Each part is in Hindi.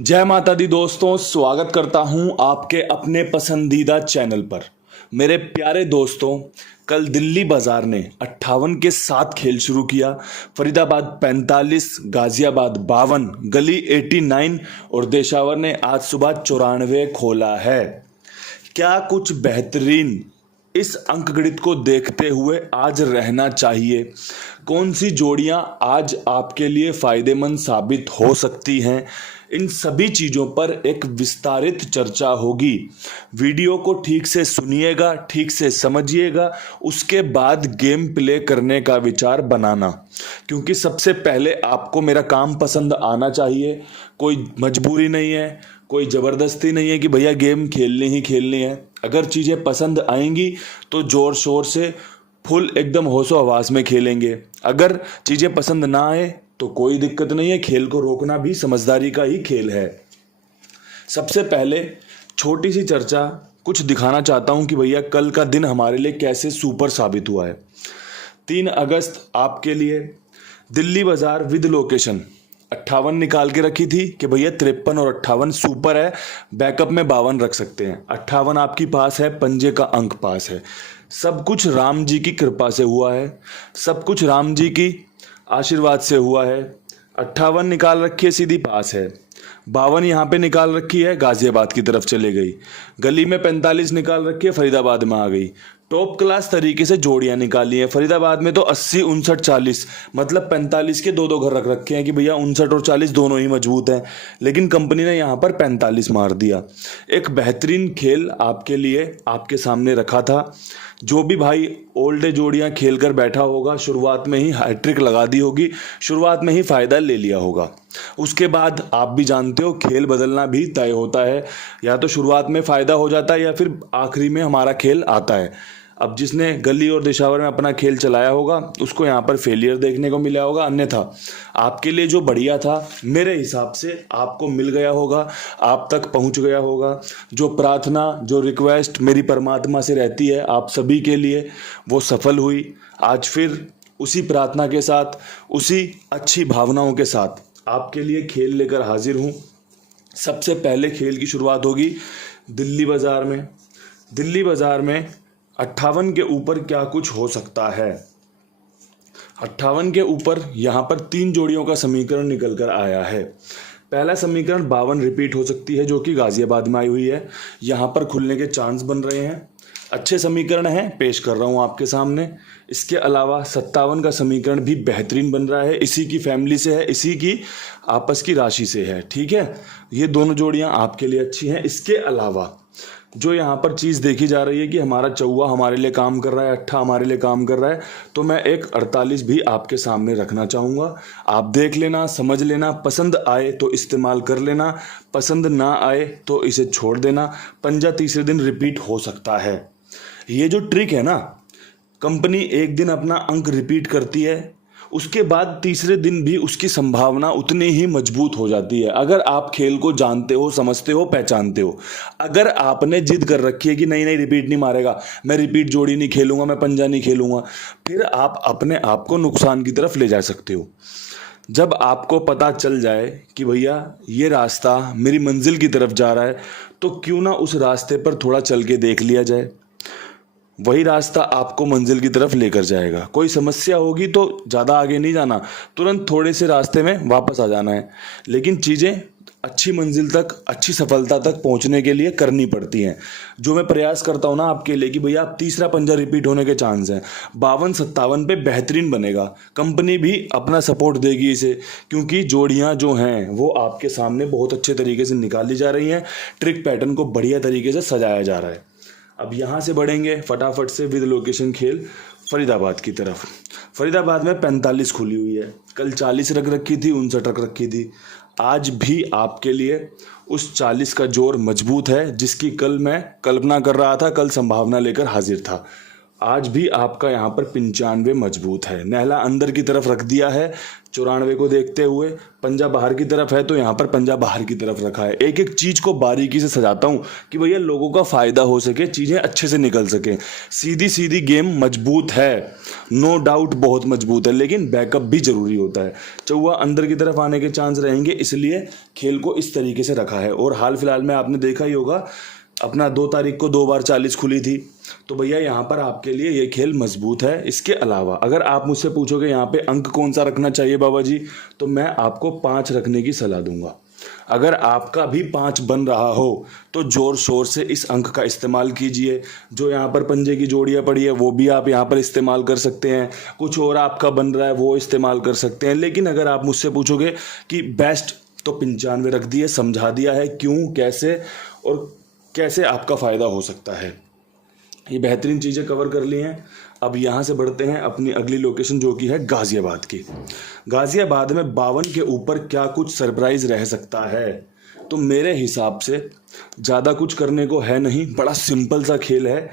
जय माता दी दोस्तों, स्वागत करता हूं आपके अपने पसंदीदा चैनल पर। मेरे प्यारे दोस्तों, कल दिल्ली बाजार ने 58 के साथ खेल शुरू किया। फरीदाबाद 45, गाजियाबाद 52, गली 89 और देशावर ने आज सुबह 94 खोला है। क्या कुछ बेहतरीन इस अंकगणित को देखते हुए आज रहना चाहिए? कौन सी जोड़ियां आज आपके लिए फायदेमंद साबित हो सकती हैं? इन सभी चीज़ों पर एक विस्तारित चर्चा होगी। वीडियो को ठीक से सुनिएगा, ठीक से समझिएगा, उसके बाद गेम प्ले करने का विचार बनाना, क्योंकि सबसे पहले आपको मेरा काम पसंद आना चाहिए। कोई मजबूरी नहीं है, कोई ज़बरदस्ती नहीं है कि भैया गेम खेलनी ही खेलनी है। अगर चीज़ें पसंद आएंगी तो ज़ोर शोर से फुल एकदम होशो हवास में खेलेंगे। अगर चीज़ें पसंद ना आए तो कोई दिक्कत नहीं है, खेल को रोकना भी समझदारी का ही खेल है। सबसे पहले छोटी सी चर्चा कुछ दिखाना चाहता हूं कि भैया कल का दिन हमारे लिए कैसे सुपर साबित हुआ है। 3 अगस्त आपके लिए दिल्ली बाजार विद लोकेशन 58 निकाल के रखी थी कि भैया 53 और 58 सुपर है, बैकअप में 52 रख सकते हैं। 58 आपकी पास है, पंजे का अंक पास है। सब कुछ राम जी की कृपा से हुआ है, सब कुछ राम जी की आशीर्वाद से हुआ है। 58 निकाल रखी है, सीधी पास है। 52 यहाँ पे निकाल रखी है, गाजियाबाद की तरफ चले गई। गली में 45 निकाल रखी है, फरीदाबाद में आ गई। टॉप क्लास तरीके से जोड़ियां निकाली हैं। फरीदाबाद में तो 80, 59, 40 मतलब 45 के दो घर रख रखे हैं कि भैया 59 और 40 दोनों ही मजबूत हैं, लेकिन कंपनी ने यहाँ पर 45 मार दिया। एक बेहतरीन खेल आपके लिए आपके सामने रखा था। जो भी भाई ओल्ड जोड़ियां खेल कर बैठा होगा, शुरुआत में ही हैट्रिक लगा दी होगी, शुरुआत में ही फ़ायदा ले लिया होगा। उसके बाद आप भी जानते हो खेल बदलना भी तय होता है, या तो शुरुआत में फ़ायदा हो जाता है या फिर आखिरी में हमारा खेल आता है। अब जिसने गली और दिशावर में अपना खेल चलाया होगा उसको यहाँ पर फेलियर देखने को मिला होगा, अन्यथा आपके लिए जो बढ़िया था मेरे हिसाब से आपको मिल गया होगा, आप तक पहुँच गया होगा। जो प्रार्थना, जो रिक्वेस्ट मेरी परमात्मा से रहती है आप सभी के लिए, वो सफल हुई। आज फिर उसी प्रार्थना के साथ, उसी अच्छी भावनाओं के साथ आपके लिए खेल लेकर हाजिर हूँ। सबसे पहले खेल की शुरुआत होगी दिल्ली बाजार में। दिल्ली बाजार में 58 के ऊपर क्या कुछ हो सकता है? 58 के ऊपर यहाँ पर 3 जोड़ियों का समीकरण निकल कर आया है। पहला समीकरण 52 रिपीट हो सकती है, जो कि गाजियाबाद में आई हुई है। यहाँ पर खुलने के चांस बन रहे हैं। अच्छे समीकरण हैं, पेश कर रहा हूँ आपके सामने। इसके अलावा 57 का समीकरण भी बेहतरीन बन रहा है, इसी की फैमिली से है, इसी की आपस की राशि से है। ठीक है, ये दोनों जोड़ियाँ आपके लिए अच्छी हैं। इसके अलावा जो यहाँ पर चीज़ देखी जा रही है कि हमारा चौवा हमारे लिए काम कर रहा है, अट्ठा हमारे लिए काम कर रहा है, तो मैं एक 48 भी आपके सामने रखना चाहूँगा। आप देख लेना, समझ लेना, पसंद आए तो इस्तेमाल कर लेना, पसंद ना आए तो इसे छोड़ देना। पंजा तीसरे दिन रिपीट हो सकता है। ये जो ट्रिक है ना, कंपनी एक दिन अपना अंक रिपीट करती है, उसके बाद तीसरे दिन भी उसकी संभावना उतनी ही मजबूत हो जाती है। अगर आप खेल को जानते हो, समझते हो, पहचानते हो। अगर आपने जिद कर रखी है कि नहीं नहीं रिपीट नहीं मारेगा, मैं रिपीट जोड़ी नहीं खेलूंगा, मैं पंजा नहीं खेलूंगा, फिर आप अपने आप को नुकसान की तरफ ले जा सकते हो। जब आपको पता चल जाए कि भैया ये रास्ता मेरी मंजिल की तरफ जा रहा है, तो क्यों ना उस रास्ते पर थोड़ा चल के देख लिया जाए। वही रास्ता आपको मंजिल की तरफ लेकर जाएगा। कोई समस्या होगी तो ज़्यादा आगे नहीं जाना, तुरंत थोड़े से रास्ते में वापस आ जाना है, लेकिन चीज़ें अच्छी मंजिल तक, अच्छी सफलता तक पहुंचने के लिए करनी पड़ती हैं। जो मैं प्रयास करता हूं ना आपके लिए कि भैया आप तीसरा पंजा रिपीट होने के चांस हैं। 52-57 पे बेहतरीन बनेगा, कंपनी भी अपना सपोर्ट देगी इसे, क्योंकि जोड़ियां जो हैं वो आपके सामने बहुत अच्छे तरीके से निकाली जा रही हैं। ट्रिक पैटर्न को बढ़िया तरीके से सजाया जा रहा है। अब यहाँ से बढ़ेंगे फटाफट से विद लोकेशन खेल फरीदाबाद की तरफ। फरीदाबाद में 45 खुली हुई है, कल 40 रख रखी थी, 59 रख रखी थी। आज भी आपके लिए उस 40 का जोर मजबूत है, जिसकी कल मैं कल्पना कर रहा था, कल संभावना लेकर हाजिर था। आज भी आपका यहाँ पर 95 मजबूत है। नहला अंदर की तरफ रख दिया है 94 को देखते हुए, पंजा बाहर की तरफ है तो यहाँ पर पंजा बाहर की तरफ रखा है। एक एक चीज़ को बारीकी से सजाता हूँ कि भैया लोगों का फ़ायदा हो सके, चीज़ें अच्छे से निकल सकें। सीधी सीधी गेम मजबूत है, नो डाउट बहुत मजबूत है, लेकिन बैकअप भी ज़रूरी होता है। चौवा अंदर की तरफ आने के चांस रहेंगे, इसलिए खेल को इस तरीके से रखा है। और हाल फिलहाल में आपने देखा ही होगा अपना 2 तारीख को 2 बार 40 खुली थी, तो भैया यहाँ पर आपके लिए ये खेल मजबूत है। इसके अलावा अगर आप मुझसे पूछोगे यहाँ पे अंक कौन सा रखना चाहिए बाबा जी, तो मैं आपको 5 रखने की सलाह दूंगा। अगर आपका भी 5 बन रहा हो तो जोर शोर से इस अंक का इस्तेमाल कीजिए। जो यहाँ पर पंजे की जोड़ियाँ पड़ी है वो भी आप यहाँ पर इस्तेमाल कर सकते हैं, कुछ और आपका बन रहा है वो इस्तेमाल कर सकते हैं। लेकिन अगर आप मुझसे पूछोगे कि बेस्ट, तो 95 रख दिए, समझा दिया है क्यों, कैसे और कैसे आपका फ़ायदा हो सकता है। ये बेहतरीन चीज़ें कवर कर ली हैं। अब यहाँ से बढ़ते हैं अपनी अगली लोकेशन जो कि है गाज़ियाबाद की। गाज़ियाबाद में 52 के ऊपर क्या कुछ सरप्राइज़ रह सकता है? तो मेरे हिसाब से ज़्यादा कुछ करने को है नहीं, बड़ा सिंपल सा खेल है।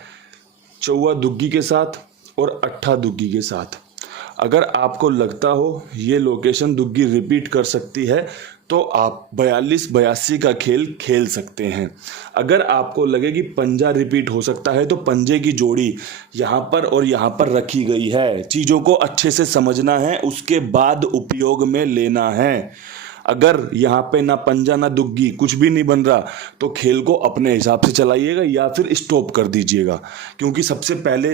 चौवा दुग्गी के साथ और अट्ठा दुग्गी के साथ। अगर आपको लगता हो ये लोकेशन दुग्गी रिपीट कर सकती है तो आप 42-82 का खेल खेल सकते हैं। अगर आपको लगे कि पंजा रिपीट हो सकता है तो पंजे की जोड़ी यहाँ पर और यहाँ पर रखी गई है। चीज़ों को अच्छे से समझना है, उसके बाद उपयोग में लेना है। अगर यहाँ पे ना पंजा ना दुग्गी कुछ भी नहीं बन रहा तो खेल को अपने हिसाब से चलाइएगा या फिर स्टॉप कर दीजिएगा, क्योंकि सबसे पहले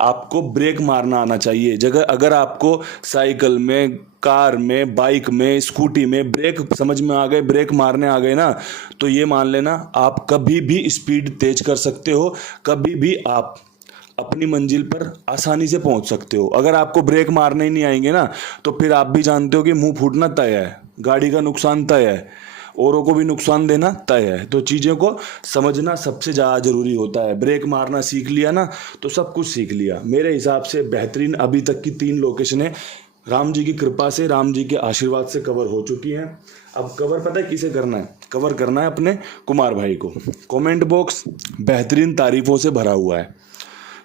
आपको ब्रेक मारना आना चाहिए। जगह अगर आपको साइकिल में, कार में, बाइक में, स्कूटी में ब्रेक समझ में आ गए, ब्रेक मारने आ गए ना, तो ये मान लेना आप कभी भी स्पीड तेज कर सकते हो, कभी भी आप अपनी मंजिल पर आसानी से पहुंच सकते हो। अगर आपको ब्रेक मारने ही नहीं आएंगे ना तो फिर आप भी जानते हो कि मुंह फूटना तय है, गाड़ी का नुकसान तय है, औरों को भी नुकसान देना तय है। तो चीज़ों को समझना सबसे ज़्यादा ज़रूरी होता है। ब्रेक मारना सीख लिया ना तो सब कुछ सीख लिया। मेरे हिसाब से बेहतरीन अभी तक की 3 लोकेशनें राम जी की कृपा से, राम जी के आशीर्वाद से कवर हो चुकी हैं। अब कवर पता है किसे करना है? कवर करना है अपने कुमार भाई को। कमेंट बॉक्स बेहतरीन तारीफों से भरा हुआ है।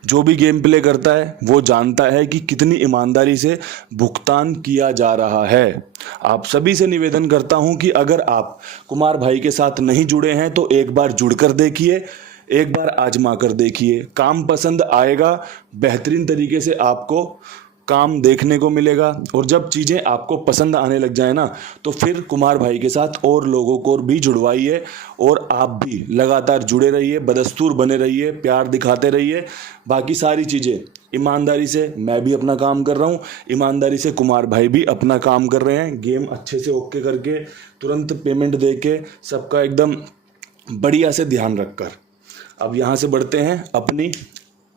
जो भी गेम प्ले करता है वो जानता है कि कितनी ईमानदारी से भुगतान किया जा रहा है। आप सभी से निवेदन करता हूं कि अगर आप कुमार भाई के साथ नहीं जुड़े हैं तो एक बार जुड़कर देखिए, एक बार आजमा कर देखिए। काम पसंद आएगा, बेहतरीन तरीके से आपको काम देखने को मिलेगा। और जब चीज़ें आपको पसंद आने लग जाए ना तो फिर कुमार भाई के साथ और लोगों को भी जुड़वाइए और आप भी लगातार जुड़े रहिए, बदस्तूर बने रहिए, प्यार दिखाते रहिए। बाकी सारी चीज़ें ईमानदारी से मैं भी अपना काम कर रहा हूँ, ईमानदारी से कुमार भाई भी अपना काम कर रहे हैं। गेम अच्छे से ओके करके, तुरंत पेमेंट दे के, सबका एकदम बढ़िया से ध्यान रखकर। अब यहाँ से बढ़ते हैं अपनी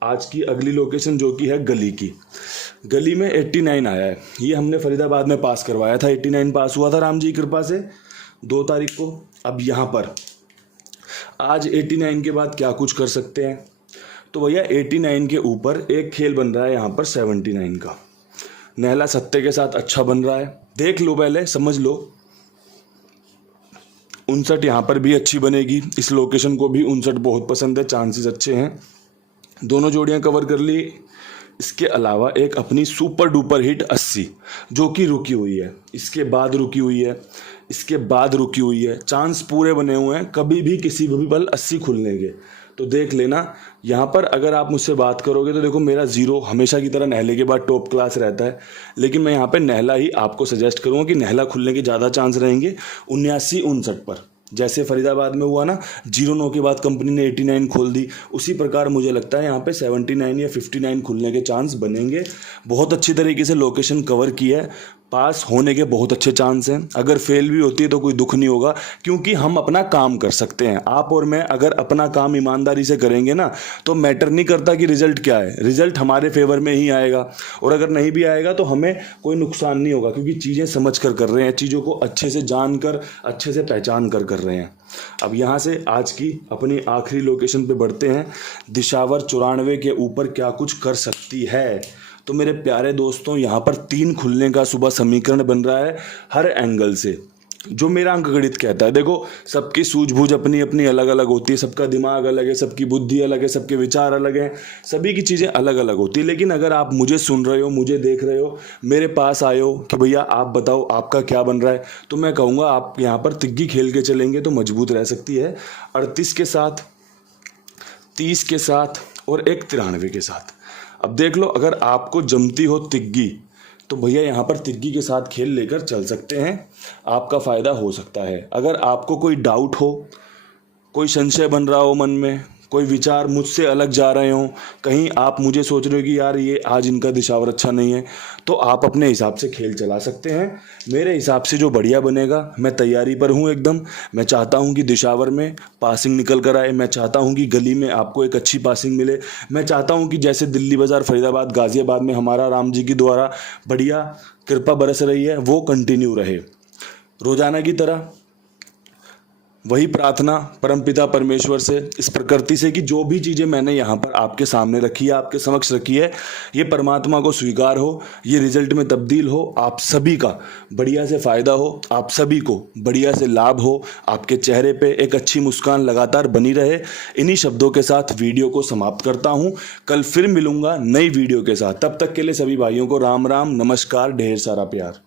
आज की अगली लोकेशन जो कि है गली की। गली में 89 आया है। ये हमने फरीदाबाद में पास करवाया था, 89 पास हुआ था राम जी की कृपा से 2 तारीख को। अब यहाँ पर आज 89 के बाद क्या कुछ कर सकते हैं? तो भैया 89 के ऊपर एक खेल बन रहा है यहाँ पर 79 का। नहला सत्ते के साथ अच्छा बन रहा है, देख लो पहले, समझ लो। 59 यहाँ पर भी अच्छी बनेगी। इस लोकेशन को भी 59 बहुत पसंद है, चांसेस अच्छे हैं। दोनों जोड़ियां कवर कर ली। इसके अलावा एक अपनी सुपर डुपर हिट 80 जो कि रुकी हुई है, इसके बाद रुकी हुई है, इसके बाद रुकी हुई है। चांस पूरे बने हुए हैं, कभी भी किसी भी पल 80 खुलने के। तो देख लेना। यहाँ पर अगर आप मुझसे बात करोगे तो देखो मेरा 0 हमेशा की तरह नहले के बाद टॉप क्लास रहता है, लेकिन मैं यहाँ पे नहला ही आपको सजेस्ट करूँगा कि नहला खुलने के ज़्यादा चांस रहेंगे 79-59 पर। जैसे फरीदाबाद में हुआ ना, 09 के बाद कंपनी ने 89 खोल दी, उसी प्रकार मुझे लगता है यहाँ पे 79 या 59 खुलने के चांस बनेंगे। बहुत अच्छी तरीके से लोकेशन कवर की है, पास होने के बहुत अच्छे चांस हैं। अगर फेल भी होती है तो कोई दुख नहीं होगा, क्योंकि हम अपना काम कर सकते हैं। आप और मैं अगर अपना काम ईमानदारी से करेंगे ना तो मैटर नहीं करता कि रिजल्ट क्या है, रिजल्ट हमारे फेवर में ही आएगा। और अगर नहीं भी आएगा तो हमें कोई नुकसान नहीं होगा, क्योंकि चीज़ें समझ कर रहे हैं, चीज़ों को अच्छे से जान कर, अच्छे से पहचान कर रहे हैं। अब यहाँ से आज की अपनी आखिरी लोकेशन पे बढ़ते हैं। दिशावर 94 के ऊपर क्या कुछ कर सकती है? तो मेरे प्यारे दोस्तों, यहाँ पर 3 खुलने का सुबह समीकरण बन रहा है हर एंगल से। जो मेरा अंकगणित कहता है। देखो, सबकी सूझबूझ अपनी अपनी अलग अलग होती है, सबका दिमाग अलग है, सबकी बुद्धि अलग है, सबके विचार अलग हैं, सभी की चीज़ें अलग अलग होती है। लेकिन अगर आप मुझे सुन रहे हो, मुझे देख रहे हो, मेरे पास आए हो कि भैया आप बताओ आपका क्या बन रहा है, तो मैं कहूँगा आप यहाँ पर तिग्गी खेल के चलेंगे तो मजबूत रह सकती है। 38 के साथ, 30 के साथ और एक 93 के साथ। अब देख लो, अगर आपको जमती हो तिग्गी तो भैया यहाँ पर तिग्गी के साथ खेल लेकर चल सकते हैं, आपका फ़ायदा हो सकता है। अगर आपको कोई डाउट हो, कोई संशय बन रहा हो मन में, कोई विचार मुझसे अलग जा रहे हो, कहीं आप मुझे सोच रहे हो कि यार ये आज इनका दिशावर अच्छा नहीं है, तो आप अपने हिसाब से खेल चला सकते हैं। मेरे हिसाब से जो बढ़िया बनेगा, मैं तैयारी पर हूँ एकदम। मैं चाहता हूँ कि दिशावर में पासिंग निकल कर आए, मैं चाहता हूँ कि गली में आपको एक अच्छी पासिंग मिले, मैं चाहता हूँ कि जैसे दिल्ली बाज़ार, फरीदाबाद, गाज़ियाबाद में हमारा राम जी की द्वारा बढ़िया कृपा बरस रही है, वो कंटिन्यू रहे। रोजाना की तरह वही प्रार्थना परमपिता परमेश्वर से, इस प्रकृति से, कि जो भी चीज़ें मैंने यहाँ पर आपके सामने रखी है, आपके समक्ष रखी है, ये परमात्मा को स्वीकार हो, ये रिजल्ट में तब्दील हो, आप सभी का बढ़िया से फ़ायदा हो, आप सभी को बढ़िया से लाभ हो, आपके चेहरे पे एक अच्छी मुस्कान लगातार बनी रहे। इन्हीं शब्दों के साथ वीडियो को समाप्त करता हूँ। कल फिर मिलूंगा नई वीडियो के साथ। तब तक के लिए सभी भाइयों को राम राम, नमस्कार, ढेर सारा प्यार।